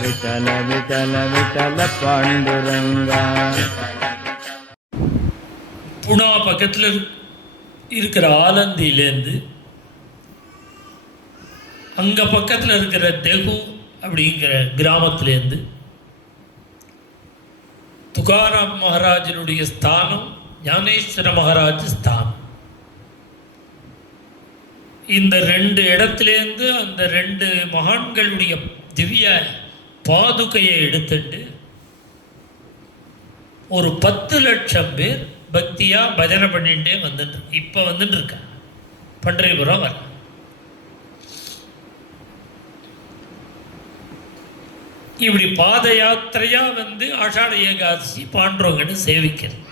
விட்டல விட்டல விட்டல Panduranga. Buna பக்கத்தில் இருக்கிற ஆலந்தியிலேருந்து அங்கே பக்கத்தில் இருக்கிற தெகு அப்படிங்கிற கிராமத்திலேருந்து துகாராம் மகாராஜனுடைய ஸ்தானம் ஞானேஸ்வர மகாராஜ் ஸ்தானம். இந்த ரெண்டு இடத்துலேருந்து அந்த ரெண்டு மகான்களுடைய திவ்ய பாதுகையை எடுத்துட்டு ஒரு 10 லட்சம் பேர் பக்தியாக பஜனை பண்ணிகிட்டே வந்துட்டு இப்போ வந்துட்டு இருக்காங்க. பண்டரிபுரம் வர இப்படி பாத யாத்திரையாக வந்து ஆஷாட ஏகாதசி பாண்டுரங்கன்னு சேவிக்கிறது.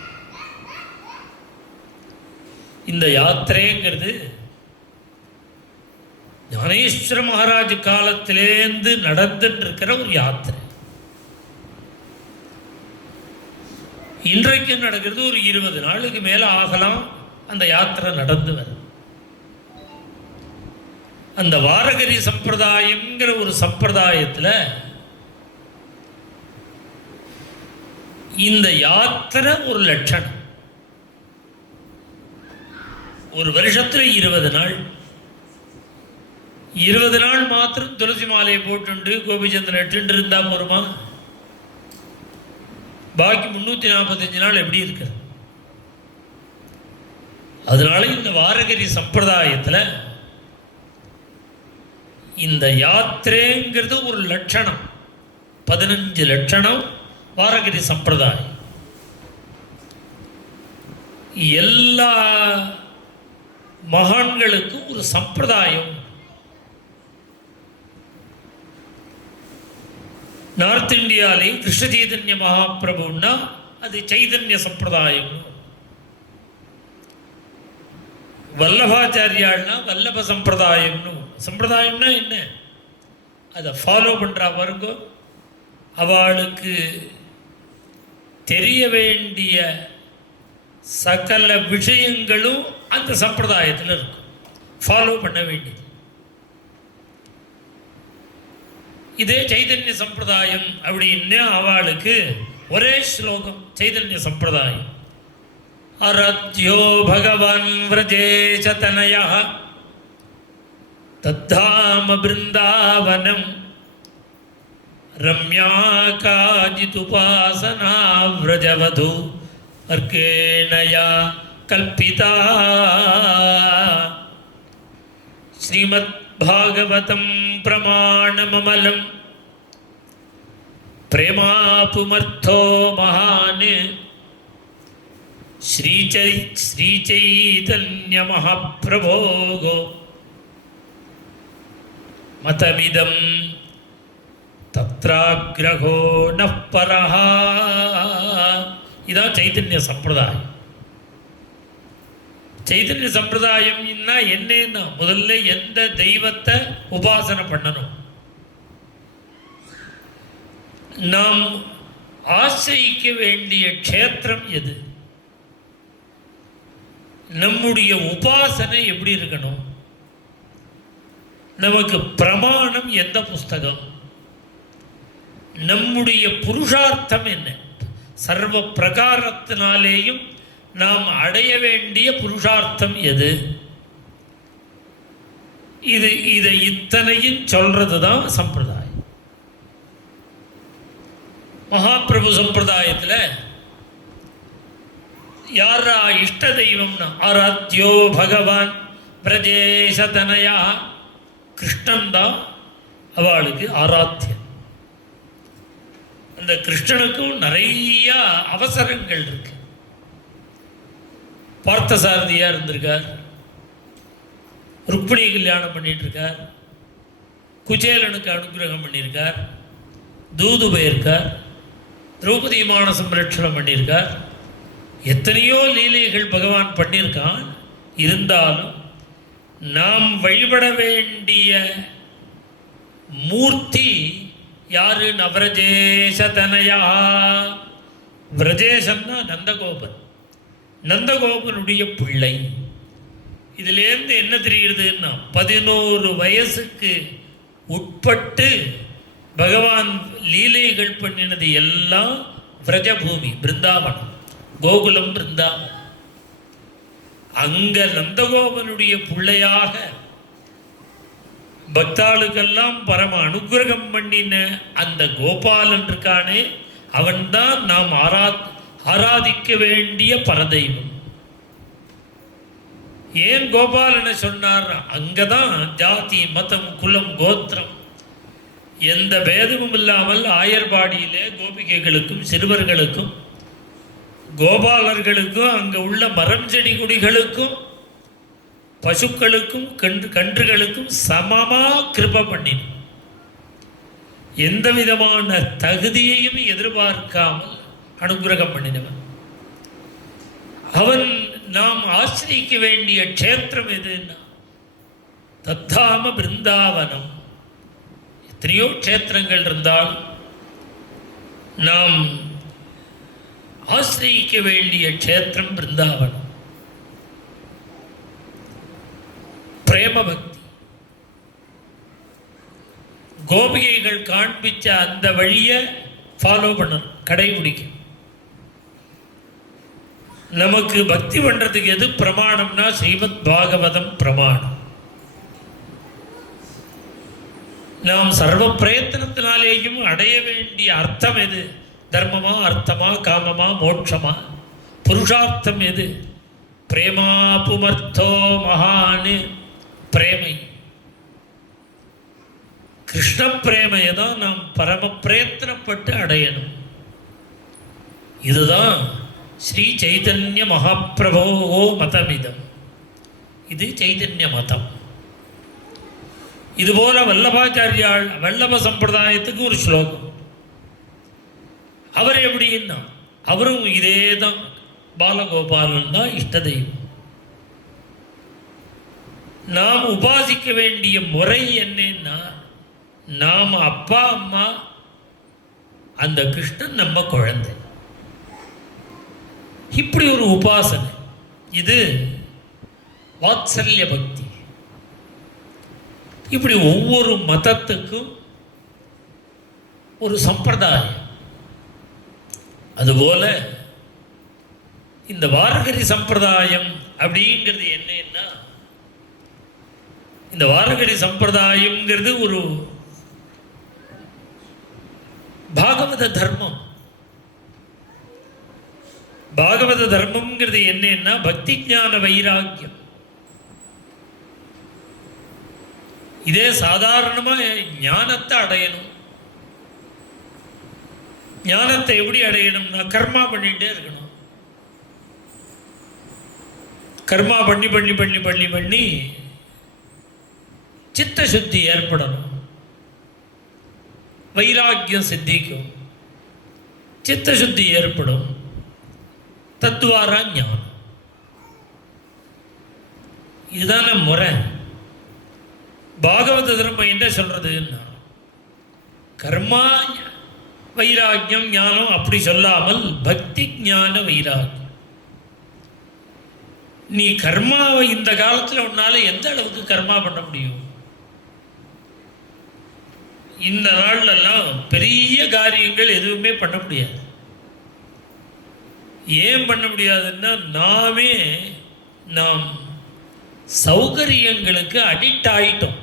இந்த யாத்திரைங்கிறது ஞானேஸ்வர மகாராஜ் காலத்திலேருந்து நடந்துட்டு இருக்கிற ஒரு யாத்திரை. இன்றைக்கு நடக்கிறது ஒரு 20 நாளுக்கு மேலே ஆகலாம். அந்த யாத்திரை நடந்து வரும். அந்த வாரகரி சம்பிரதாயங்கிற ஒரு சம்பிரதாயத்தில் இந்த யாத்திரை ஒரு லட்சணம். ஒரு வருஷத்தில் 20 நாள், 20 நாள் மாத்திரம் துளசி மாலையை போட்டுண்டு கோபிச்சந்திரன் எட்டு இருந்தால் போருமா? பாக்கி 345 நாள் எப்படி இருக்கிறது? அதனால இந்த வாரகரி சம்பிரதாயத்தில் இந்த யாத்திரைங்கிறது ஒரு லட்சணம். 15 லட்சணம் வாரகரி சம்பிரதாயம். எல்லா மகான்களுக்கும் ஒரு சம்பிரதாயம். நார்த் இந்தியாவிலே கிருஷ்ண சைதன்ய மகாபிரபுன்னா அது சைதன்ய சம்பிரதாயம். வல்லபாச்சாரியாள்னா வல்லப சம்பிரதாயம்னு. சம்பிரதாயம்னா என்ன? அதை ஃபாலோ பண்ணுறா பாருங்க. அவளுக்கு தெரிய வேண்டிய சகல விஷயங்களும் அந்த சம்பிரதாயத்தில் இருக்கும். ஃபாலோ பண்ண வேண்டியது. இதே சைதன்ய சம்பிரதாயம் அப்படின்னா அவளுக்கு ஒரே ஸ்லோகம். சைதன்ய சம்பிரதாயம் அரத்யோ பகவான் விரஜேசதனய தத்தாம பிருந்தாவனம் ரம்யா காஜிதுபாசனா விரஜவது அர்க்கேணயா கல்பிதா. ஸ்ரீமத் பாகவதம் பிரமாணமமலம் பிரேமாபுமர்த்தோ மகான் ஸ்ரீச்சைதன்ய மகாபிரபோகோ மதமிதம் தத்ராக்ரஹோ நப்பரஹ. இதான் சைதன்ய சம்பிரதாயம். சைதன்ய சம்பிரதாயம்னா என்னன்னா முதல்ல எந்த தெய்வத்தை உபாசனை பண்ணணும், நாம் ஆசிரியிக்க வேண்டிய க்ஷேத்திரம் எது, நம்முடைய உபாசனை எப்படி இருக்கணும், நமக்கு பிரமாணம் எந்த புஸ்தகம், நம்முடைய புருஷார்த்தம் என்ன, சர்வ பிரகாரத்தினாலேயும் நாம் அடைய வேண்டிய புருஷார்த்தம் எது, இதை இத்தனையும் சொல்றது தான் சம்பிரதாயம். மகாபிரபு சம்பிரதாயத்தில் யாரா இஷ்ட தெய்வம்னா ஆராத்யோ பகவான் பிரஜேசதனயா, கிருஷ்ணன் தான் அவளுக்கு ஆராத்தியம். அந்த கிருஷ்ணனுக்கும் நிறைய அவசரங்கள் இருக்கு. பார்த்தசாரதியாக இருந்திருக்கார், ருக்மிணி கல்யாணம் பண்ணிட்டு இருக்கார், குச்சேலனுக்கு அனுகிரகம் பண்ணியிருக்கார், தூது போயிருக்கார், திரௌபதி மான சம்ரட்சணம் பண்ணியிருக்கார். எத்தனையோ லீலைகள் பகவான் பண்ணியிருக்கான். இருந்தாலும் நாம் வழிபட வேண்டிய மூர்த்தி யாரு? நவரஜேசதனயா. விரஜேசன்னா நந்தகோபன், நந்தகோபனுடைய பிள்ளை. இதிலேருந்து என்ன தெரிகிறதுன்னா 11 வயசுக்கு உட்பட்டு பகவான் லீலைகள் பண்ணினது எல்லாம் விரஜபூமி, பிருந்தாவனம், கோகுலம் பிருந்தாவனம். அங்க நந்தகோபனுடைய பிள்ளையாக பக்தாளுக்கெல்லாம் பரம அனுகிரகம் பண்ணின அந்த கோபாலன் இருக்கானே, அவன்தான் நாம் ஆராதிக்க வேண்டிய பரதெய்வம். ஏன் கோபாலனை சொன்னார்? அங்கதான் ஜாதி, மதம், குலம், கோத்திரம் எந்த பேதமும் இல்லாமல் ஆயர்பாடியிலே கோபிகைகளுக்கும் சிறுவர்களுக்கும் கோபாலர்களுக்கும் அங்கே உள்ள மரம் செடி கொடிகளுக்கும் பசுக்களுக்கும் கன்றுகளுக்கும் சமமா கிருபை பண்ணினான். எந்த விதமான தகுதியையும் எதிர்பார்க்காமல் அனுகிரகம் பண்ணினவன் அவன். நாம் ஆசிரியிக்க வேண்டிய க்ஷேத்திரம் எதுன்னா தத்தாம பிருந்தாவனம். எத்தனையோ க்ஷேத்திரங்கள் இருந்தால் நாம் ஆசிரியிக்க வேண்டிய க்ஷேத்திரம் பிருந்தாவனம். பிரேம பக்தி, கோபிகைகள் காண்பிச்ச அந்த வழியை ஃபாலோ பண்ணணும், கடைபிடிக்கணும். நமக்கு பக்தி பண்றதுக்கு எது பிரமாணம்னா ஸ்ரீமத் பாகவதம் பிரமாணம். நாம் சர்வ பிரயத்தனத்தினாலேயும் அடைய வேண்டிய அர்த்தம் எது? தர்மமா, அர்த்தமா, காமமா, மோட்சமா? புருஷார்த்தம் எது? பிரேமா புமர்த்தோ மகானு, பிரேமை. கிருஷ்ண பிரேமையை தான் நாம் பரம பிரயத்தனப்பட்டு அடையணும். இதுதான் ஸ்ரீ சைதன்ய மகாபிரபோ மதமிதம். இது சைதன்ய மதம். இதுபோல வல்லபாச்சாரியால் வல்லப சம்பிரதாயத்துக்கு ஒரு ஸ்லோகம். அவர் எப்படின்னா அவரும் இதே தான், பாலகோபாலன் தான் இஷ்ட தெய்வம். நாம் உபாசிக்க வேண்டிய முறை என்னன்னா, நாம் அப்பா அம்மா, அந்த கிருஷ்ணன் நம்ம குழந்தை. இப்படி ஒரு உபாசனை. இது வாத்சல்ய பக்தி. இப்படி ஒவ்வொரு மதத்துக்கும் ஒரு சம்பிரதாயம். அதுபோல இந்த வாரகரி சம்பிரதாயம் அப்படிங்கிறது என்னன்னா, இந்த வாரகரி சம்பிரதாயம்ங்கிறது ஒரு பாகவத தர்மம். பாகவத தர்மம்ங்கிறது என்னன்னா பக்தி ஞான வைராக்கியம். இதே சாதாரணமாக ஞானத்தை அடையணும். ஞானத்தை எப்படி அடையணும்னா கர்மா பண்ணிகிட்டே இருக்கணும். கர்மா பண்ணி பண்ணி பண்ணி பண்ணி பண்ணி சித்த சுத்தி ஏற்படணும். வைராக்கியம் சித்திக்கும், சித்த சுத்தி ஏற்படும், தத்துவாரா ஞானம். இதுதான முறை. பாகவத தர்மம் என்ன சொல்றதுன்னா, கர்மா வைராக்கியம் ஞானம் அப்படி சொல்லாமல் பக்தி ஞான வைராக்கியம். நீ கர்மாவை இந்த காலத்தில் உன்னால எந்த அளவுக்கு கர்மா பண்ண முடியும்? இந்த நாள்லாம் பெரிய காரியங்கள் எதுவுமே பண்ண முடியாது. ஏன் பண்ண முடியாதுன்னா, நாம் சௌகரியங்களுக்கு அடிக்ட் ஆயிட்டோம்.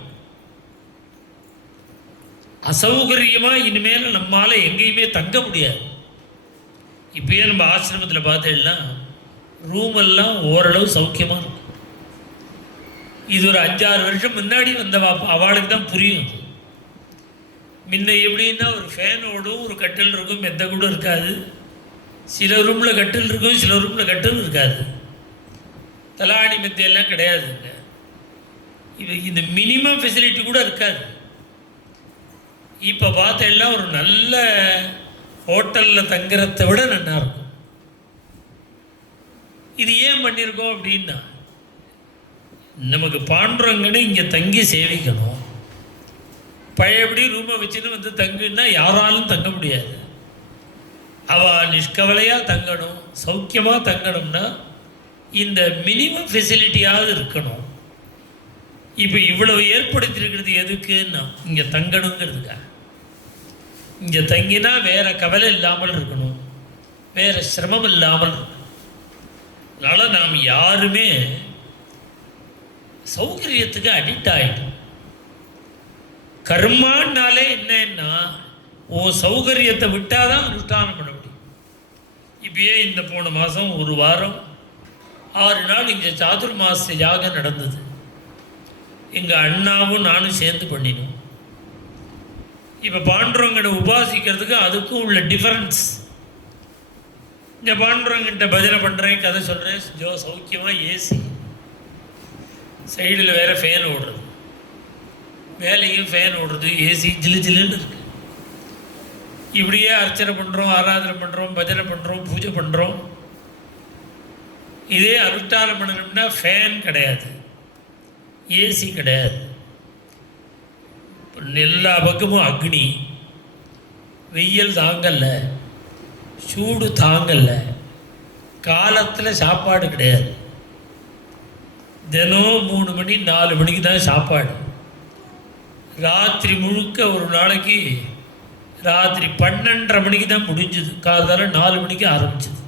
அசௌகரியமாக இனிமேல் நம்மால் எங்கேயுமே தங்க முடியாது. இப்பயே நம்ம ஆசிரமத்தில் பார்த்தேன்னா ரூமெல்லாம் ஓரளவு சௌக்கியமாக இருக்கும். இது ஒரு 5-6 வருஷம் முன்னாடி வந்த அவளுக்கு தான் புரியும். முன்ன எப்படின்னா ஒரு ஃபேனோடும் ஒரு கட்டில் இருக்கும், மெத்த கூட இருக்காது. சில ரூமில் கட்டில் இருக்கும், சில ரூமில் கட்டில் இருக்காது. தலாணி மெத்தையெல்லாம் கிடையாதுங்க. இது இந்த மினிமம் ஃபெசிலிட்டி கூட இருக்காது. இப்போ பார்த்தேன்னா ஒரு நல்ல ஹோட்டலில் தங்குறதை விட நல்லா இருக்கும். இது ஏன் பண்ணியிருக்கோம் அப்படின்னா, நமக்கு பாண்டுறங்கன்னு இங்கே தங்கி சேவிக்கணும். பழையபடி ரூமை வச்சுன்னு வந்து தங்குன்னா யாராலும் தங்க முடியாது. அவள் நிஷ்கவலையாக தங்கணும், சௌக்கியமாக தங்கணும்னா இந்த மினிமம் ஃபெசிலிட்டியாவது இருக்கணும். இப்போ இவ்வளவு ஏற்படுத்தியிருக்கிறது எதுக்குன்னா இங்கே தங்கணுங்கிறதுக்கா. இங்கே தங்கினா வேறு கவலை இல்லாமல் இருக்கணும், வேறு சிரமம் இல்லாமல் இருக்கணும். அதனால் நாம் யாருமே சௌகரியத்துக்கு அடிக்ட் ஆகிட்டோம். கர்மானாலே என்னன்னா உன் சௌகரியத்தை விட்டால் தான் அனுஷ்டானம் பண்ண முடியும். இப்பயே இந்த போன மாதம் ஒரு வாரம் 6 நாள் இங்கே சாதுர்மாச யாகம் நடந்தது. எங்கள் அண்ணாவும் நானும் சேர்ந்து பண்ணினோம். இப்போ பாண்டுரங்கனை உபாசிக்கிறதுக்கு அதுக்கும் உள்ள டிஃபரன்ஸ். இந்த பாண்டுரங்கிட்ட பஜனை பண்ணுறேன், கதை சொல்கிறேன், சௌக்கியமாக ஏசி, சைடில் வேறு ஃபேன் ஓடுறது, மேலேயும் ஃபேன் ஓடுறது, ஏசி ஜில்லு ஜில்லுன்னு இருக்குது. இப்படியே அர்ச்சனை பண்ணுறோம், ஆராதனை பண்ணுறோம், பஜனை பண்ணுறோம், பூஜை பண்ணுறோம். இதே அனுஷ்டானம் பண்ணணும்னா ஃபேன் கிடையாது, ஏசி கிடையாது, எல்லா பக்கமும் அக்னி, வெயில் தாங்கல்ல, சூடு தாங்கல்ல, காலத்தில் சாப்பாடு கிடையாது. தினம் 3 மணி 4 மணிக்கு தான் சாப்பாடு. ராத்திரி முழுக்க ஒரு நாளைக்கு ராத்திரி 12:30 மணிக்கு தான் முடிஞ்சுது. கார்த்தால 4 மணிக்கு ஆரம்பிச்சது.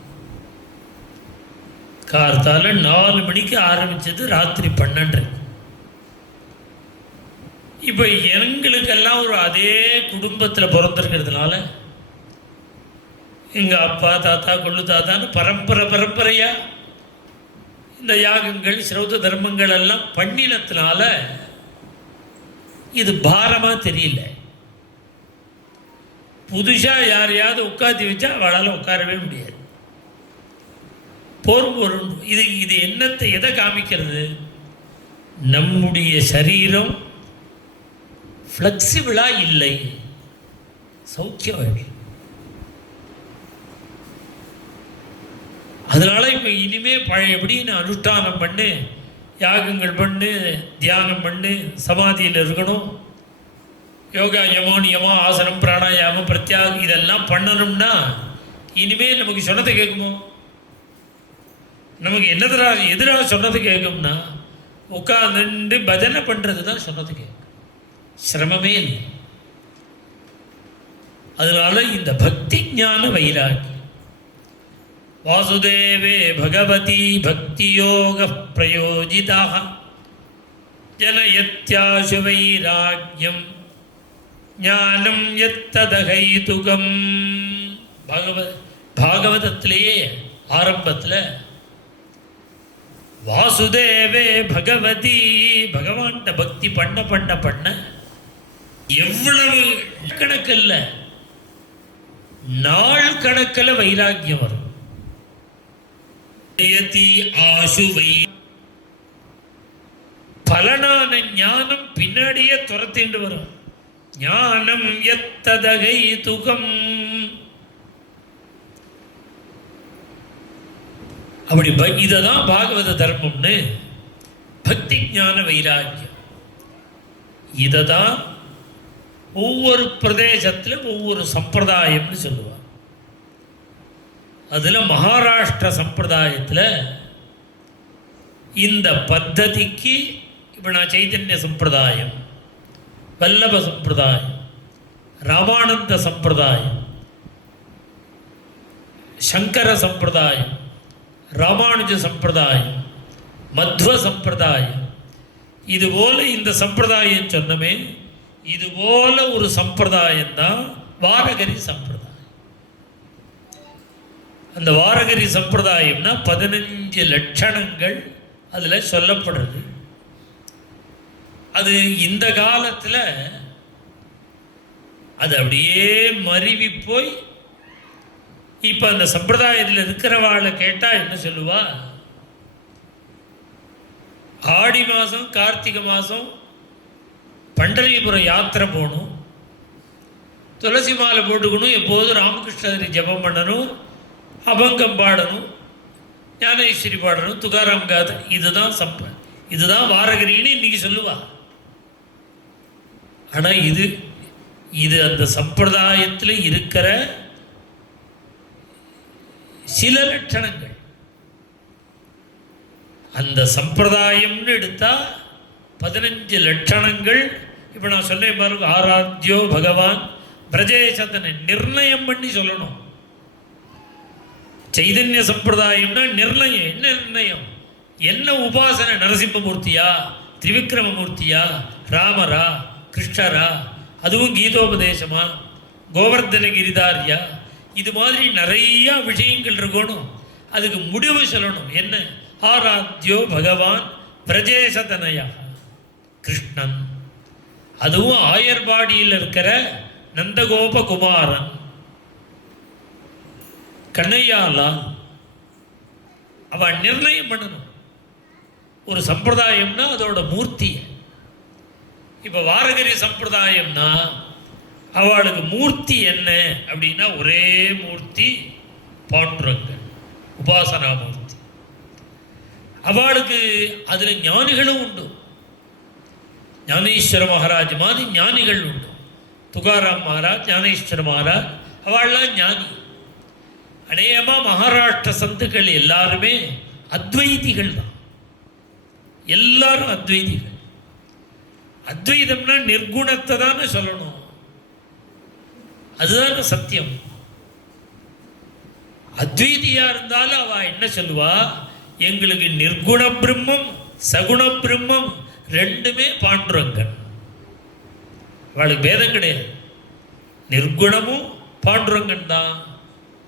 கார்த்தால 4 மணிக்கு ஆரம்பித்தது, ராத்திரி 12:30. இப்போ எங்களுக்கெல்லாம் ஒரு அதே குடும்பத்தில் பிறந்திருக்கிறதுனால எங்கள் அப்பா தாத்தா கொள்ளு தாத்தான்னு பரம்பரையாக இந்த யாகங்கள் சிரௌத தர்மங்கள் எல்லாம் பண்ணினத்தினால இது பாரமாக தெரியல. புதுசாக யாரையாவது உட்காத்தி வச்சா அவளால் உட்காரவே முடியாது. பொறும் இது என்னத்தை எதை காமிக்கிறது? நம்முடைய சரீரம் ஃப்ளெக்சிபிளாக இல்லை, சௌக்கியம். அதனால் இப்போ இனிமேல் பழையபடி நான் அனுஷ்டானம் பண்ணு, யாகங்கள் பண்ணு, தியானம் பண்ணு, சமாதியில் இருக்கணும், யோகா யமோ நியமம் ஆசனம் பிராணாயாமம் பிரத்யாகம் இதெல்லாம் பண்ணணும்னா இனிமேல் நமக்கு சொன்னதை கேட்குமோ? நமக்கு எதிராக சொன்னது கேட்கும்னா உட்கார்ந்து பஜனை பண்ணுறது தான் சொன்னது கேட்கும், சிரமமே இல்லை. அதனால இந்த பக்தி ஞான வைராகி வாசுதேவே பகவதி பக்தி யோக பிரயோஜிதாக ஜனயத்யாசு வைராக்கியம் ஞானம் எத்ததகைதுகம். பாகவதத்திலேயே ஆரம்பத்தில் வாசுதேவே பகவதி, பகவான்கிட்ட பக்தி பண்ண எவ்வளவு கணக்கில் நாள் கணக்கில் வைராக்கியம் வரும். பலனான ஞானம் பின்னாடியே துரத்திண்டு வரும். ஞானம் எத்ததகை துகம். அப்படி இததான் பாகவத தர்மம்னு, பக்தி ஞான வைராக்கியம். இததான் ஒவ்வொரு பிரதேசத்திலும் ஒவ்வொரு சம்பிரதாயம்னு சொல்லுவாங்க. அதில் மகாராஷ்டிர சம்பிரதாயத்தில் இந்த பத்ததிக்கு இப்போ நான் சைதன்ய சம்பிரதாயம், வல்லப சம்பிரதாயம், ராமானந்த சம்பிரதாயம், சங்கர சம்பிரதாயம், ராமானுஜ சம்பிரதாயம், மத்வ சம்பிரதாயம், இதுபோல் இந்த சம்பிரதாயம் சொன்னமே, இதுபோல் ஒரு சம்பிரதாயம்தான் வாரகரி சம்பிரதாயம். அந்த வாரகரி சம்பிரதாயம்னா 15 லட்சணங்கள் அதில் சொல்லப்படுறது. அது இந்த காலத்தில் அது அப்படியே மருவி போய் இப்போ அந்த சம்பிரதாயத்தில் இருக்கிறவாளை கேட்டால் என்ன சொல்லுவா? ஆடி மாதம் கார்த்திகை மாதம் பண்டரிபுரம் யாத்திரை போகணும், துளசி மாலை போட்டுக்கணும், எப்போதும் ராமகிருஷ்ணரை ஜபம் பண்ணணும், அபங்கம் பாடணும், ஞானேஸ்வரி பாடணும், துகாராம் காதை, இதுதான் வாரகரின்னு இன்னைக்கு சொல்லுவா. ஆனால் இது அந்த சம்பிரதாயத்தில் இருக்கிற சில லட்சணங்கள். அந்த சம்பிரதாயம்னு எடுத்தால் 15 லட்சணங்கள். இப்போ நான் சொன்னேன் பாருங்க, ஆராத்யோ பகவான் பிரஜேசத்தனை நிர்ணயம் பண்ணி சொல்லணும். சைதன்ய சம்பிரதாயம்னா நிர்ணயம். என்ன நிர்ணயம்? என்ன உபாசனை? நரசிம்மமூர்த்தியா, திரிவிக்ரமமூர்த்தியா, ராமரா, கிருஷ்ணரா, அதுவும் கீதோபதேசமா, கோவர்தன கிரிதாரியா, இது மாதிரி நிறைய விஷயங்கள் இருக்கணும். அதுக்கு முடிவு சொல்லணும். என்ன? ஆராத்யோ பகவான் பிரஜேசதனயா கிருஷ்ணன், அதுவும் ஆயர்பாடியில் இருக்கிற நந்தகோபகுமாரன் கண்ணையாலால். அவன் நிர்ணயம் பண்ணணும். ஒரு சம்பிரதாயம்னா அதோட மூர்த்தியை. இப்போ வாரகரி சம்பிரதாயம்னா அவளுக்கு மூர்த்தி என்ன அப்படின்னா ஒரே மூர்த்தி பாண்டுரங்கன், உபாசனா மூர்த்தி. அவளுக்கு அதில் ஞானிகளும் உண்டு. ஞானேஸ்வர மகாராஜ் மாதிரி ஞானிகள் உண்டு. துகாராம் மகாராஜ், ஞானேஸ்வர மகாராஜ், அவள்லாம் ஞானி. அநேகமாக மகாராஷ்டிர சந்துக்கள் எல்லாருமே அத்வைதிகள் தான். எல்லாரும் அத்வைதிகள். அத்வைதம்னா நிர்குணத்தை தானே சொல்லணும். அதுதானே சத்தியம். அத்வைதியா இருந்தாலும் அவ என்ன சொல்லுவா? எங்களுக்கு நிர்குண பிரம்மம் சகுண பிரம்மம் ரெண்டுமே பாண்டுரங்கன். அவளுக்கு பேதம் கிடையாது. நிர்குணமும் பாண்டுரங்கன் தான்,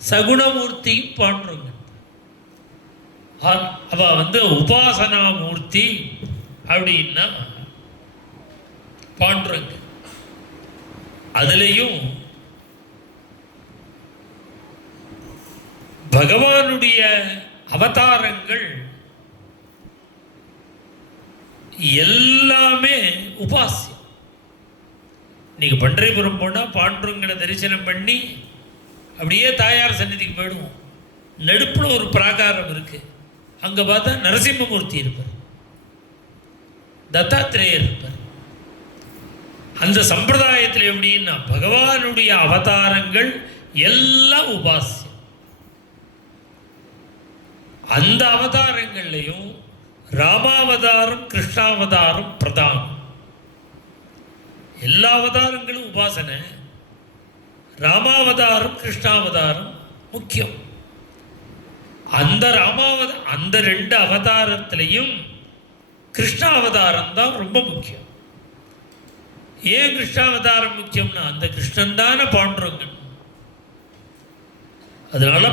சகுணமூர்த்தியும் பாண்டுரங்கன். அவ உபாசனா மூர்த்தி அப்படின்னா பாண்டுரங்கன். அதுலேயும் பகவானுடைய அவதாரங்கள் எல்லாமே உபாசியம். நீங்கள் பண்டரிபுரம் போனால் பாண்டுரங்கனை தரிசனம் பண்ணி அப்படியே தாயார் சந்நிதிக்கு போயிடுவோம். நடுப்புல ஒரு பிராகாரம் இருக்கு. அங்கே பார்த்தா நரசிம்மமூர்த்தி இருப்பார், தத்தாத்திரேயர் இருப்பார். அந்த சம்பிரதாயத்தில் எப்படின்னா பகவானுடைய அவதாரங்கள் எல்லாம் உபாசியம். அந்த அவதாரங்கள்லையும் ராமாவதாரம் கிருஷ்ணாவதாரம் பிரதானம். எல்லா அவதாரங்களும் உபாசனை. ராமாவதாரம் கிருஷ்ணாவதாரம் முக்கியம். அந்த ரெண்டு அவதாரத்திலையும் கிருஷ்ணாவதாரம் தான் ரொம்ப முக்கியம். ஏன் கிருஷ்ணாவதாரம் முக்கியம்னா அந்த கிருஷ்ணன் தானே பாண்டுரங்கன். அதனால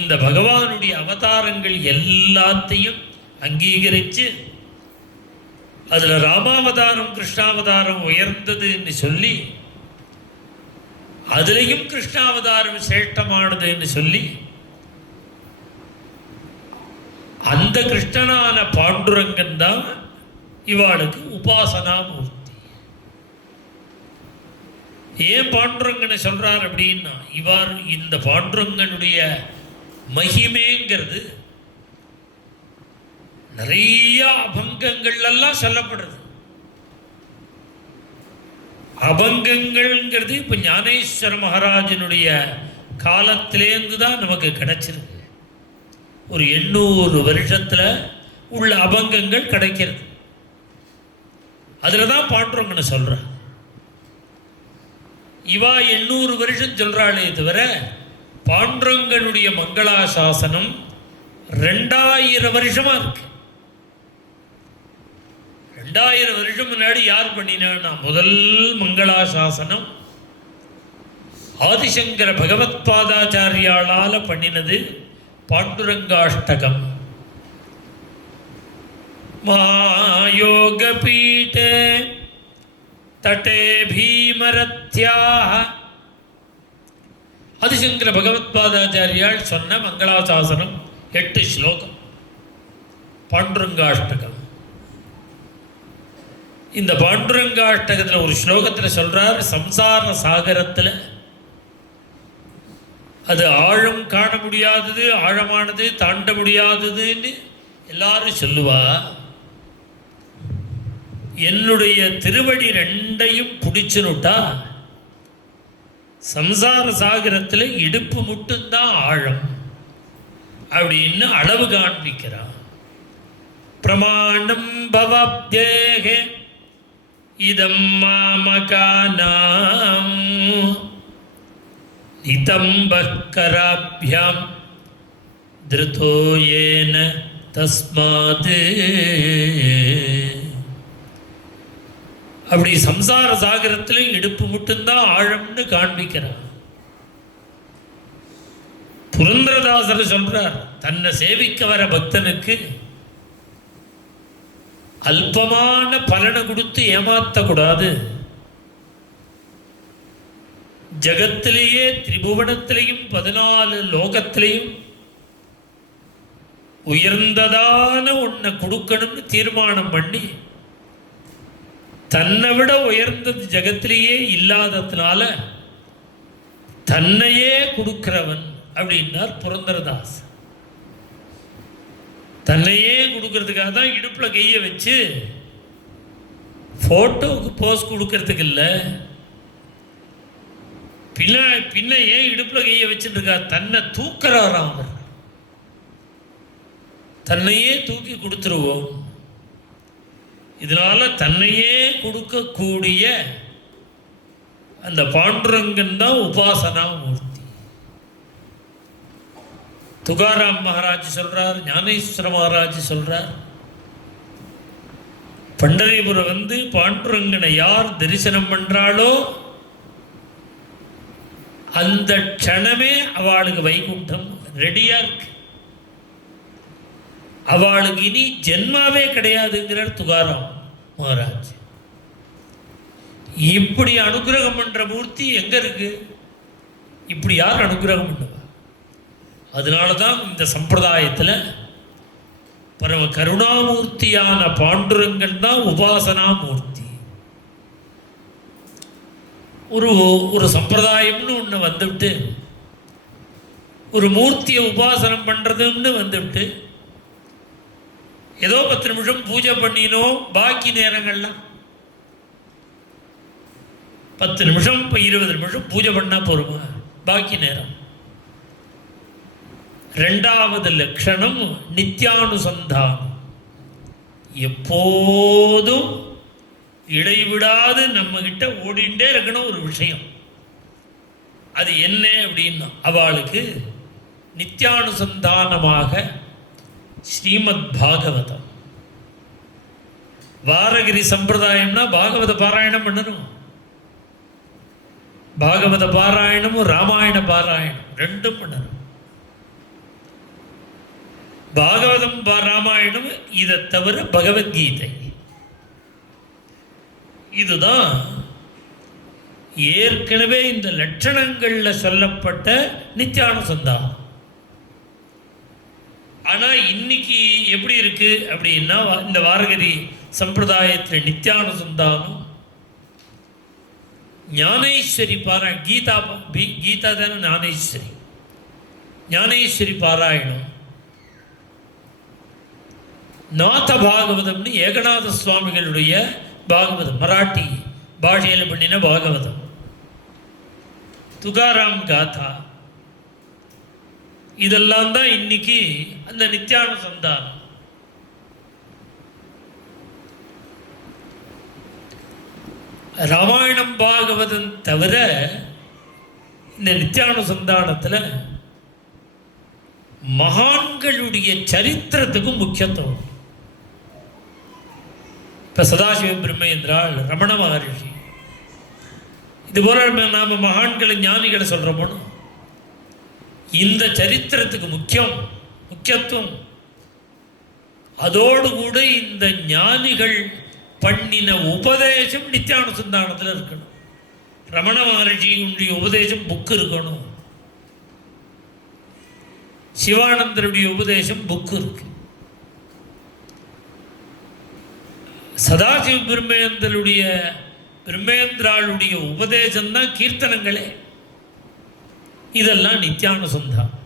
இந்த பகவானுடைய அவதாரங்கள் எல்லாத்தையும் அங்கீகரித்து அதில் ராமாவதாரம் கிருஷ்ணாவதாரம் உயர்ந்ததுன்னு சொல்லி அதுலேயும் கிருஷ்ணாவதாரம் சிரேஷ்டமானதுன்னு சொல்லி அந்த கிருஷ்ணனான பாண்டுரங்கன் தான் இவாளுக்கு உபாசனா மூர்த்தி. ஏன் பாண்டுரங்கனை சொல்றார் அப்படின்னா இவ்வாறு இந்த பாண்டுரங்கனுடைய மகிமேங்கிறது நிறைய அபங்கங்கள் எல்லாம் சொல்லப்படுறது. அபங்கங்கள்ங்கிறது இப்போ ஞானேஸ்வர மகாராஜனுடைய காலத்திலேருந்து தான் நமக்கு கிடைச்சிருக்கு. ஒரு 800 வருஷத்தில் உள்ள அபங்கங்கள் கிடைக்கிறது. அதில் தான் பாண்டுரங்கனை சொல்கிறார். இவா 800 வருஷம் சொல்கிறாளே தவிர பாண்டுரங்கனுடைய மங்களாசாசனம் 2000 வருஷமாக இருக்கு. 2000 வருஷம் முன்னாடி யார் பண்ணினா முதல் மங்களாசாசனம் ஆதிசங்கர பகவத் பாதாச்சாரியாளால் பண்ணினது பாண்டுரங்காஷ்டகம். மாயோக பீட்டே தட்டே பீமரத்யாக ஆதிசங்கர பகவத் பாதாச்சாரியால் சொன்ன மங்களாசாசனம் 8 ஸ்லோகம் பாண்டுரங்காஷ்டகம். இந்த பாண்டுரங்காஷ்டகத்தில் ஒரு ஸ்லோகத்தில் சொல்றார், சம்சார சாகரத்தில் அது ஆழம் காண முடியாதது, ஆழமானது, தாண்ட முடியாததுன்னு எல்லாரும் சொல்லுவா. என்னுடைய திருவடி ரெண்டையும் பிடிச்சுனுட்டா சம்சார சாகரத்தில் இடுப்பு மட்டும்தான் ஆழம் அப்படின்னு அளவு காண்பிக்கிறான். பிரமாணம் பவப்தேகே இதம் மாமகானாம் நிதம்பக்கராபியாம் திருதோ ஏன தஸ்மாத். அப்படி சம்சார சாகரத்தில் இடுப்பு மட்டும்தான் ஆழம்னு காண்பிக்கிறார். புரந்தரதாசர் சொல்றார், தன்னை சேவிக்க வர பக்தனுக்கு அல்பமான பலனை கொடுத்து ஏமாற்றக்கூடாது. ஜகத்திலேயே திரிபுவனத்திலையும் 14 லோகத்திலையும் உயர்ந்ததான ஒன்றை கொடுக்கணும்னு தீர்மானம் பண்ணி, தன்னை விட உயர்ந்தது ஜகத்திலேயே இல்லாததுனால தன்னையே கொடுக்கிறவன் அப்படின்னார் புரந்தரதாஸ். தன்னையே கொடுக்கறதுக்காக தான் இடுப்பில் கையை வச்சு ஃபோட்டோவுக்கு போஸ் கொடுக்கறதுக்கு இல்லை. பின்ன ஏன் இடுப்பில் கையை வச்சுட்டு இருக்கா? தன்னை தூக்குறாராம் அவர். தன்னையே தூக்கி கொடுத்துருவோம். இதனால தன்னையே கொடுக்கக்கூடிய அந்த பாண்டுரங்கன் தான் உபாசனா மூர்த்தி. துகாராம் மகாராஜ் சொல்றார், ஞானேஸ்வர மகாராஜ் சொல்றார், பண்டரிபுரம் வந்து பாண்டுரங்கனை யார் தரிசனம் பண்றாளோ அந்த க்ஷணமே அவளுக்கு வைகுண்டம் ரெடியா இருக்கு. அவளுக்கு இனி ஜென்மாவே கிடையாதுங்கிறார் துகாராம் மகாராஜ். இப்படி அனுகிரகம் பண்ற மூர்த்தி எங்க இருக்கு? இப்படி யார் அனுகிரகம் பண்ணுவா? அதனாலதான் இந்த சம்பிரதாயத்தில் பரம கருணாமூர்த்தியான பாண்டுரங்கன் தான் உபாசனா மூர்த்தி. ஒரு சம்பிரதாயம்னு ஒன்று வந்துவிட்டு, ஒரு மூர்த்தியை உபாசனம் பண்ணுறதுன்னு வந்துவிட்டு, ஏதோ 10 நிமிஷம் பூஜை பண்ணினோம், பாக்கி நேரங்கள்லாம் 10 நிமிஷம் 20 நிமிஷம் பூஜை பண்ணால் போருமா? பாக்கி நேரம். 2வது லட்சணம் நித்யானுசந்தானம். எப்போதும் இடைவிடாது நம்ம கிட்ட ஓடிண்டே இருக்கணும் ஒரு விஷயம். அது என்ன அப்படின்னா, அவளுக்கு நித்யானுசந்தானமாக ஸ்ரீமத் பாகவதம். வாரகிரி சம்பிரதாயம்னா பாகவத பாராயணம் பண்ணணும். பாகவத பாராயணமும் ராமாயண பாராயணம் ரெண்டும் பண்ணணும். பாகவதம் ராமாயணம், இதை தவிர பகவத்கீதை. இதுதான் ஏற்கனவே இந்த லட்சணங்கள்ல சொல்லப்பட்ட நித்யானுசந்தானம். ஆனா இன்னைக்கு எப்படி இருக்கு அப்படின்னா, இந்த வாரகிரி சம்பிரதாயத்தில் நித்யானுசந்தானம் ஞானேஸ்வரி பாராயணம். கீதா தானே ஞானேஸ்வரி. ஞானேஸ்வரி பாராயணம், நாத பாகவதம்னு ஏகநாத சுவாமிகளுடைய பாகவதம், மராட்டி பாஷையில் பண்ணின பாகவதம், துகாராம் காதா, இதெல்லாம் தான் இன்னைக்கு அந்த நித்யானுசந்தானம். ராமாயணம் பாகவதம் தவிர இந்த நித்யானுசந்தானத்தில் மகான்களுடைய சரித்திரத்துக்கும் முக்கியத்துவம். இப்போ சதாசிவ பிரம்மேந்திராள், ரமண மகரிஷி, இதுபோல நாம மகான்களை ஞானிகளை சொல்கிறோமோ, இந்த சரித்திரத்துக்கு முக்கியத்துவம். அதோடு கூட இந்த ஞானிகள் பண்ணின உபதேசம் நித்யானுசந்தானத்தில் இருக்கணும். ரமண மகரிஷியுடைய உபதேசம் புக்கு இருக்கணும். சிவானந்தருடைய உபதேசம் புக்கு இருக்கு. சதாசிவ பிரம்மேந்திராளுடைய உபதேசம் தான் கீர்த்தனங்களே. இதெல்லாம் நித்யானுசந்தானம்.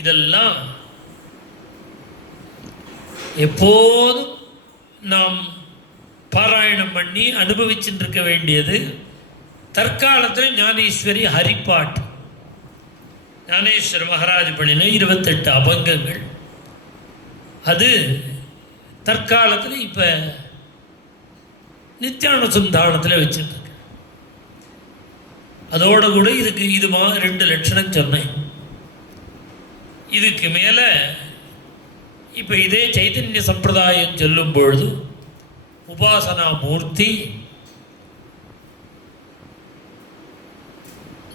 இதெல்லாம் எப்போதும் நாம் பாராயணம் பண்ணி அனுபவிச்சுட்டு இருக்க வேண்டியது. தற்காலத்தில் ஞானேஸ்வரி ஹரிப்பாட்டு, ஞானேஸ்வர மகாராஜ் பண்ணின 28 அபங்கங்கள், அது தற்காலத்தில் இப்போ நித்யானுசந்தானத்தில் வச்சுருக்கு. அதோட கூட இதுக்கு இது 2 லட்சணம் சொன்னேன். இதுக்கு மேலே இப்போ இதே சைத்தன்ய சம்பிரதாயம் சொல்லும் பொழுது உபாசனா மூர்த்தி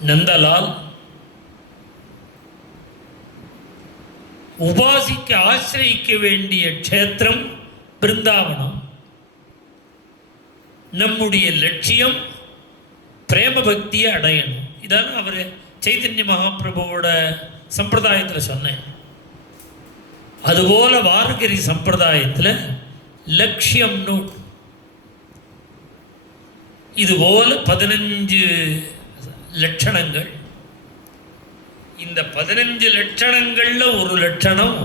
நந்தலால், உபாசிக்க ஆசிரியிக்க வேண்டிய க்ஷேத்திரம் பிருந்தாவனம், நம்முடைய லட்சியம் பிரேம பக்தியை அடையணும். இதான அவர் சைத்தன்ய மகாபிரபுவோட சம்பிரதாயத்தில் சொன்னேன். அதுபோல வாரகரி சம்பிரதாயத்தில் லட்சியம்னு இதுபோல 15 லட்சணங்கள். இந்த 15 லட்சணங்களில் ஒரு லட்சணம்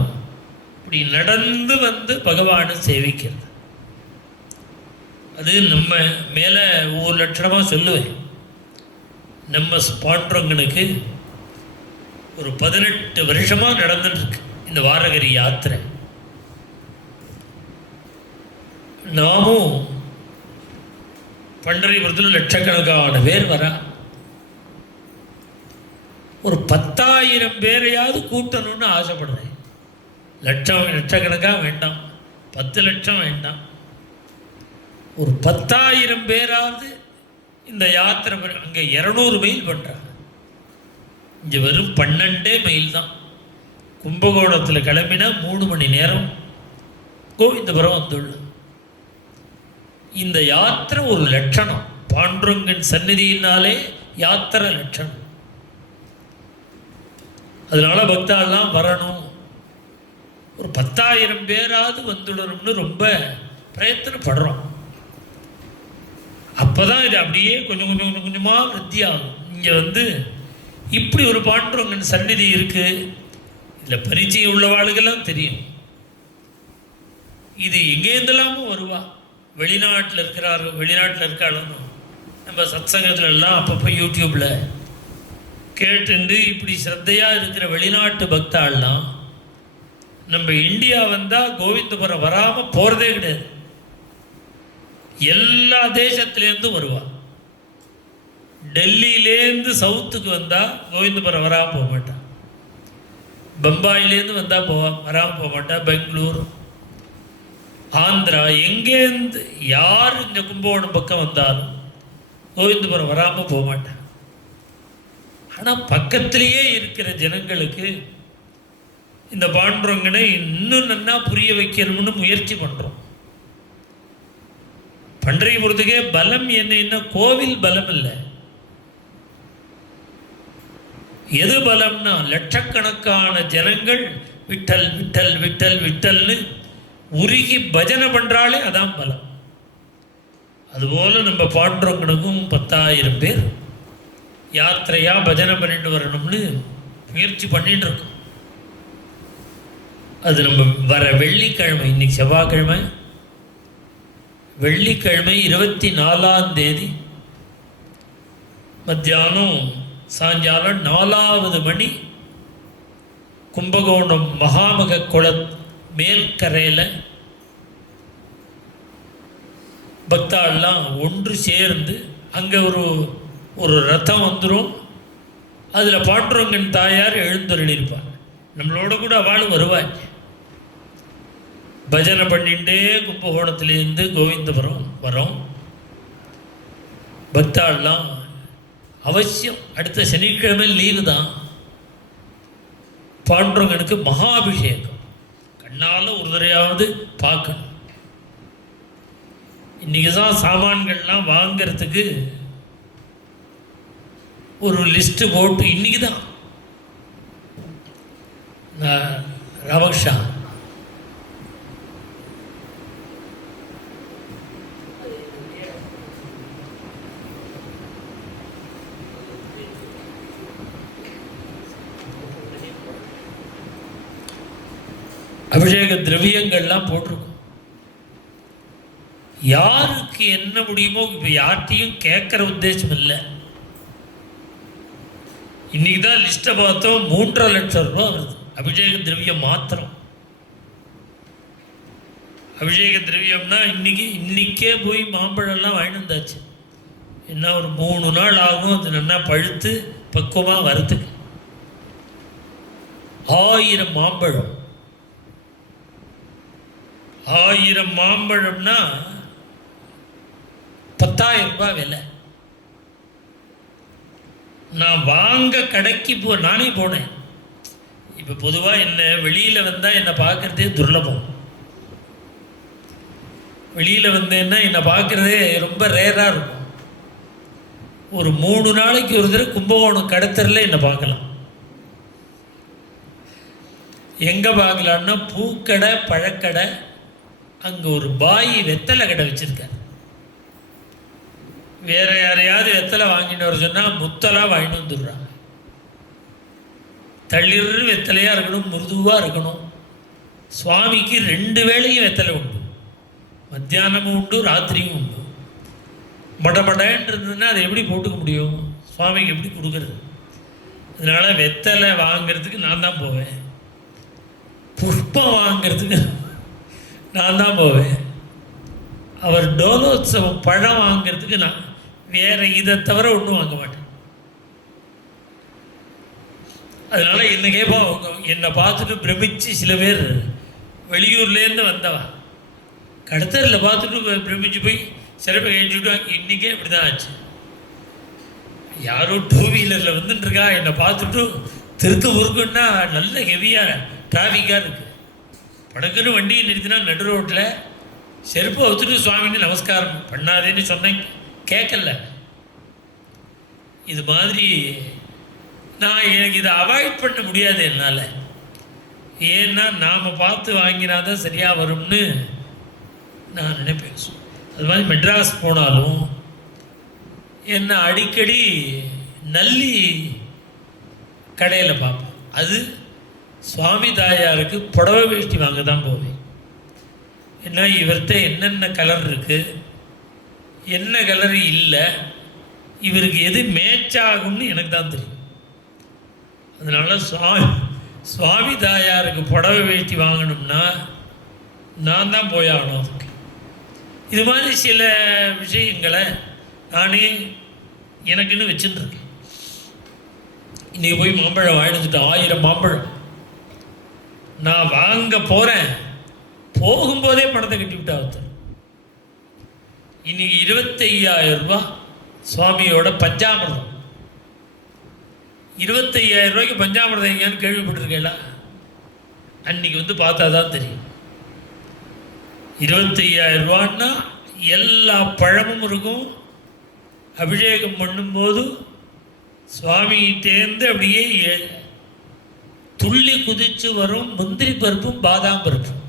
இப்படி நடந்து வந்து பகவானை சேவிக்கிறது. அது நம்ம மேலே ஒவ்வொரு லட்சணமாக சொல்லுவேன். நம்ம பாண்டவங்களுக்கு ஒரு 18 வருஷமாக நடந்துட்டுருக்கு இந்த வாரகரி யாத்திரை. நாமும் பண்டரிபுரத்தில் லட்சக்கணக்கான பேர் வரா. ஒரு 10,000 பேரையாவது கூட்டணும்னு ஆசைப்படுறேன். லட்சக்கணக்காக வேண்டாம், 10 லட்சம் வேண்டாம், ஒரு 10,000 பேராவது இந்த யாத்திரை. அங்கே 200 மைல் பண்ணுறாங்க, இங்கே வெறும் 12 மைல் தான். கும்பகோணத்தில் கிளம்பினா 3 மணி நேரம் கோவிந்தபுரம் வந்துள்ள. இந்த யாத்திரை ஒரு லட்சணம். பாண்டுரங்கன் சந்நிதியினாலே யாத்திரை லட்சணம். அதனால பக்தாலாம் வரணும், ஒரு 10,000 பேராவது வந்துடணும்னு ரொம்ப பிரயத்தனப்படுறோம். அப்போ தான் இது அப்படியே கொஞ்சம் கொஞ்சம் கொஞ்சம் கொஞ்சமாக விருத்தியாகும். இங்கே வந்து இப்படி ஒரு பாண்டுரங்கன் சந்நிதி இருக்குது. இதில் பரிச்சயம் உள்ளவாளுக்கெல்லாம் தெரியும். இது எங்கேருந்தெல்லாமும் வருவா. வெளிநாட்டில் இருக்காளும் நம்ம சத்சங்கத்துலலாம் அப்பப்போ யூடியூப்பில் கேட்டுண்டு இப்படி ஸ்ரத்தையாக இருக்கிற வெளிநாட்டு பக்தாள்லாம் நம்ம இந்தியா வந்தால் கோவிந்தபுரம் வராமல் போகிறதே கிடையாது. எல்லா தேசத்துலேருந்தும் வருவாள். டெல்லியிலேருந்து சவுத்துக்கு வந்தால் கோவிந்தபுரம் வராமல் போக மாட்டான். பம்பாயிலேருந்து வந்தால் வராமல் போக மாட்டான். பெங்களூர், ஆந்திரா, எங்கேருந்து யார் இந்த கும்பகோணம் பக்கம் வந்தாலும் கோவிந்தபுரம் வராமல் போக மாட்டான். ஆனால் பக்கத்திலேயே இருக்கிற ஜனங்களுக்கு இந்த பாண்டுரங்கனை இன்னும் நன்னா புரிய வைக்கணும்னு முயற்சி பண்ணுறோம். பண்டரிபுரத்துக்கே பலம் என்ன, கோவில் பலம் இல்லை. எது பலம்னா லட்சக்கணக்கான ஜனங்கள் விட்டல் விட்டல் விட்டல் விட்டல்னு உருகி பஜனை பண்ணுறாலே அதான் பலம். அதுபோல் நம்ம பாண்டுரங்கனுக்கும் 10,000 பேர் யாத்திரையாக பஜனை பண்ணிட்டு வரணும்னு முயற்சி பண்ணிட்டு இருக்கோம். அது நம்ம வர வெள்ளிக்கிழமை, இன்னைக்கு செவ்வாய்க்கிழமை, வெள்ளிக்கிழமை 24ஆம் தேதி மத்தியானம் சாயங்காலம் 4வது மணி கும்பகோணம் மகாமக குள மேல்கரையில் பக்தாள்லாம் ஒன்று சேர்ந்து அங்கே ஒரு ரதம் வந்துடும். அதில் பாண்டுரங்கன் தாயார் எழுந்தருளிருப்பாங்க. நம்மளோட கூட அவளும் வருவாங்க. பஜனை பண்ணிகிட்டே கும்பகோணத்துலேருந்து கோவிந்தபுரம் வரோம். பக்தாள்லாம் அவசியம் அடுத்த சனிக்கிழமை லீவு தான். பாண்டுரங்கனுக்கு மகாபிஷேகம் கண்ணால் ஒரு தடையாவது பார்க்கணும். இன்றைக்கி தான் சாமான்கள்லாம் வாங்கிறதுக்கு ஒரு லிஸ்ட்டு போட்டு இன்றைக்கி தான் நான் ராமகிருஷ்ணா அபிஷேக திரவியங்கள்லாம் போட்டிருக்கோம். யாருக்கு என்ன முடியுமோ இப்போ யார்கிட்டையும் கேட்குற உத்தேசம் இல்லை. இன்னைக்கு தான் லிஸ்ட்டை பார்த்தோம், 3.5 லட்சம் ரூபா வருது அபிஷேக திரவியம் மாத்திரம். அபிஷேக திரவியம்னா இன்னைக்கே போய் மாம்பழம்லாம் வாங்கிட்டு வந்தாச்சு. என்ன ஒரு 3 நாள் ஆகும் அது நல்லா பழுத்து பக்குவமாக வரத்துக்கு. 1000 மாம்பழம், 1000 மாம்பழம்னா 10,000 ரூபாய் விலை. நான் வாங்க கடைக்கு நானே போனேன். இப்போ பொதுவாக என்ன வெளியில் வந்தால் என்னை பார்க்குறதே துர்லபம். வெளியில் வந்தேன்னா என்னை பார்க்குறதே ரொம்ப ரேராக இருக்கும். ஒரு 3 நாளைக்கு ஒரு தடவை கும்பகோணம் கடத்தரில் என்னை பார்க்கலாம். எங்கே பார்க்கலான்னா பூக்கடை, பழக்கடை, அங்கே ஒரு பாய் வெத்தலை கடை வச்சுருக்கார். வேறு யாரையாவது வெத்தலை வாங்கிட்டு வர சொன்னால் முத்தலாக வாங்கிட்டு வந்துடுறாங்க. தள்ளிறு வெத்தலையாக இருக்கணும், மிருதுவாக இருக்கணும். சுவாமிக்கு 2 வேளையும் வெத்தலை உண்டு, மத்தியானமும் உண்டு, ராத்திரியும் உண்டு. மடமடன்னு இருந்ததுன்னா அதை எப்படி போட்டுக்க முடியும்? சுவாமிக்கு எப்படி கொடுக்கறது? அதனால் வெத்தலை வாங்கிறதுக்கு நான் தான் போவேன், புஷ்பம் வாங்கிறதுக்கு நான் தான் போவேன். அவர் டோலோத்சவம் பழம் வாங்கிறதுக்கு நான் வேறு இதை தவிர ஒன்றும் வாங்க மாட்டேன். அதனால் என்ன கேட்போம், என்னை பார்த்துட்டு பிரமிச்சு சில பேர் வெளியூர்லேருந்து வந்தவா கடத்தரில் பார்த்துட்டு பிரமிச்சு போய் சிறப்பை கழிச்சுட்டு இன்றைக்கே இப்படி தான் ஆச்சு. யாரோ 2 வீலரில் வந்துட்டுருக்கா, என்னை பார்த்துட்டு திருத்த ஊருக்குன்னா நல்ல ஹெவியாக டிராஃபிக்காக இருக்குது. படக்குன்னு வண்டியை நிறுத்தினா நடு ரோட்டில் செருப்பை வச்சுட்டு சுவாமின்னு நமஸ்காரம் பண்ணாதேன்னு சொன்னேன், கேட்கல. இது மாதிரி எனக்கு இதை அவாய்ட் பண்ண முடியாது என்னால். ஏன்னா நாம் பார்த்து வாங்கினாதான் சரியாக வரும்னு நான் நினைப்பேன். அது மாதிரி மெட்ராஸ் போனாலும் என்ன அடிக்கடி நல்லி கடையில் பார்ப்போம். அது சுவாமி தாயாருக்கு புடவை வேஷ்டி வாங்க தான் போவேன். ஏன்னா இவர்கிட்ட என்னென்ன கலர் இருக்குது, என்ன கலர் இல்லை, இவருக்கு எது மேட்ச் ஆகும்னு எனக்கு தான் தெரியும். அதனால் சுவாமி தாயாருக்கு புடவை வேஷ்டி வாங்கணும்னா நான் தான் போயாகணும் அதுக்கு. இது மாதிரி சில விஷயங்களை நானே எனக்குன்னு வச்சுட்டுருக்கேன். இன்றைக்கி போய் மாம்பழம் வாங்கிட்டுட்டேன், 1000 மாம்பழம். நான் வாங்க போகிறேன், போகும்போதே பணத்தை கட்டி விட்டா ஒருத்தர். இன்றைக்கி 25,000 ரூபா சுவாமியோட பஞ்சாமிர்தம். 25,000 ரூபாய்க்கு பஞ்சாமிர்தம் எங்கேயான்னு கேள்விப்பட்டிருக்கேங்களா? அன்றைக்கி வந்து பார்த்தா தான் தெரியும். 25,000 ரூபான்னா எல்லா பழமும் இருக்கும். அபிஷேகம் பண்ணும்போது சுவாமிகிட்டேருந்து அப்படியே துள்ளி குதித்து வரும் முந்திரி பருப்பும் பாதாம் பருப்பும்,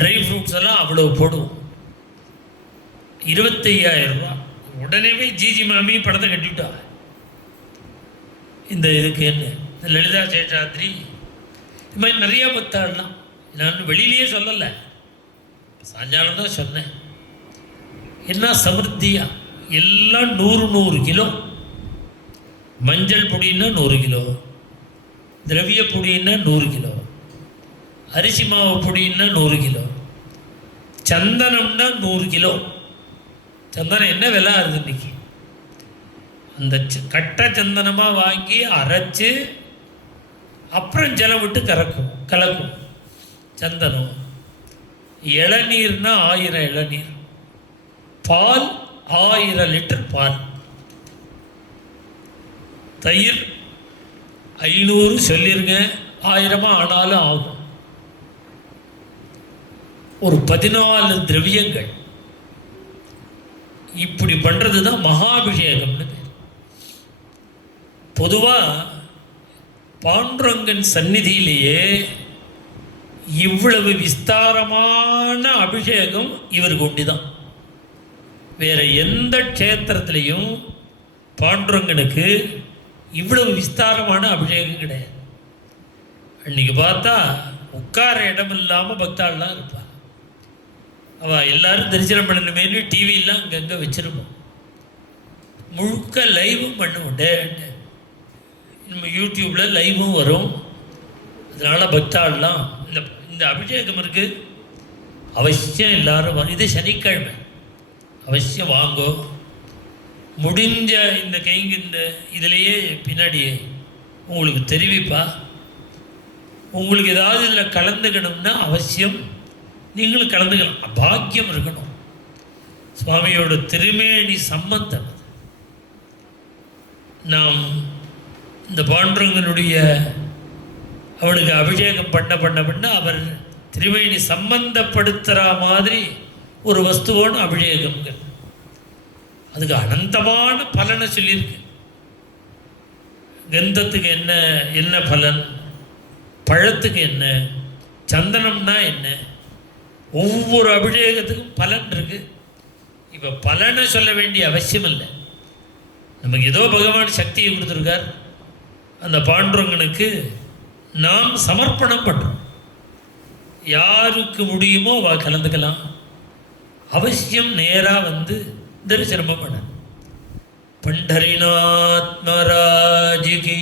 ட்ரை ஃப்ரூட்ஸ் எல்லாம் அவ்வளோ போடுவோம். 25,000 ரூபா. உடனே போய் ஜிஜி மாமி பணத்தை கட்டிவிட்டா. இந்த இதுக்கு என்ன லலிதா சேஷாத்ரி, இது மாதிரி நிறையா பக்தாடலாம். நான் வெளியிலேயே சொல்லலை, சாயங்காலம் தான் சொன்னேன். என்ன சமிருத்தியா எல்லாம் 100 கிலோ. மஞ்சள் பொடின்னா 100 கிலோ, திரவிய பொடின்னா 100 கிலோ, அரிசி மாவு பொடின்னா 100 கிலோ, சந்தனம்னா 100 கிலோ. சந்தனம் என்ன விலை ஆகுது இன்னைக்கு? அந்த கட்டை சந்தனமாக வாங்கி அரைச்சி அப்புறம் ஜலம் விட்டு கலக்கும் சந்தனம். இளநீர்னா 1000 இளநீர், பால் 1000 லிட்டர் பால், தயிர் 500 சொல்லிருங்க, 1000 ஆனாலும் ஆகும். ஒரு 14 திரவியங்கள். இப்படி பண்ணுறது தான் மகாபிஷேகம்னு பேர். பொதுவாக பாண்டுரங்கன் சந்நிதியிலேயே இவ்வளவு விஸ்தாரமான அபிஷேகம் இவருக்கு உண்டு தான். வேறு எந்த க்ஷேத்திரத்திலையும் பாண்டுரங்கனுக்கு இவ்வளவு விஸ்தாரமான அபிஷேகம் கிடையாது. அன்றைக்கி பார்த்தா உட்கார இடம் இல்லாமல் பக்தாள்லாம் இருப்பாள். அவள் எல்லோரும் தரிசனம் பண்ணணுமேனு டிவியெல்லாம் அங்கங்கே வச்சுருப்போம். முழுக்க லைவும் பண்ணுவோம். நம்ம யூடியூப்பில் லைவும் வரும். அதனால் பக்தாள்லாம் இந்த அபிஷேகம் இருக்குது, அவசியம் எல்லோரும் வரும். இது சனிக்கிழமை அவசியம் வாங்கோ. முடிஞ்ச இந்த கைங்க இந்த இதிலேயே பின்னாடியே உங்களுக்கு தெரிவிப்பா. உங்களுக்கு ஏதாவது இதில் கலந்துக்கணும்னா அவசியம் நீங்களும் கலந்துக்கலாம். பாக்கியம் இருக்கணும். சுவாமியோட திருமேனி சம்பந்தம். நாம் இந்த பாண்டுரங்கனுடைய அவனுக்கு அபிஷேகம் பண்ண அவர் திருமேனி சம்பந்தப்படுத்துகிற மாதிரி ஒரு வஸ்துவோடு அபிஷேகம்ங்க. அதுக்கு அனந்தமான பலனை சொல்லியிருக்கு. கந்தத்துக்கு என்ன பலன், பழத்துக்கு என்ன, சந்தனம்னா என்ன, ஒவ்வொரு அபிஷேகத்துக்கும் பலன் இருக்குது. இப்போ பலனை சொல்ல வேண்டிய அவசியம் இல்லை. நமக்கு ஏதோ பகவான் சக்தியை கொடுத்துருக்கார். அந்த பாண்டுரங்கனுக்கு நாம் சமர்ப்பணம் பண்ணுறோம். யாருக்கு முடியுமோ அவ கலந்துக்கலாம். அவசியம் நேராக வந்து தரிசனமாக பண்ண. பண்டரிநாத் மகாராஜ் கி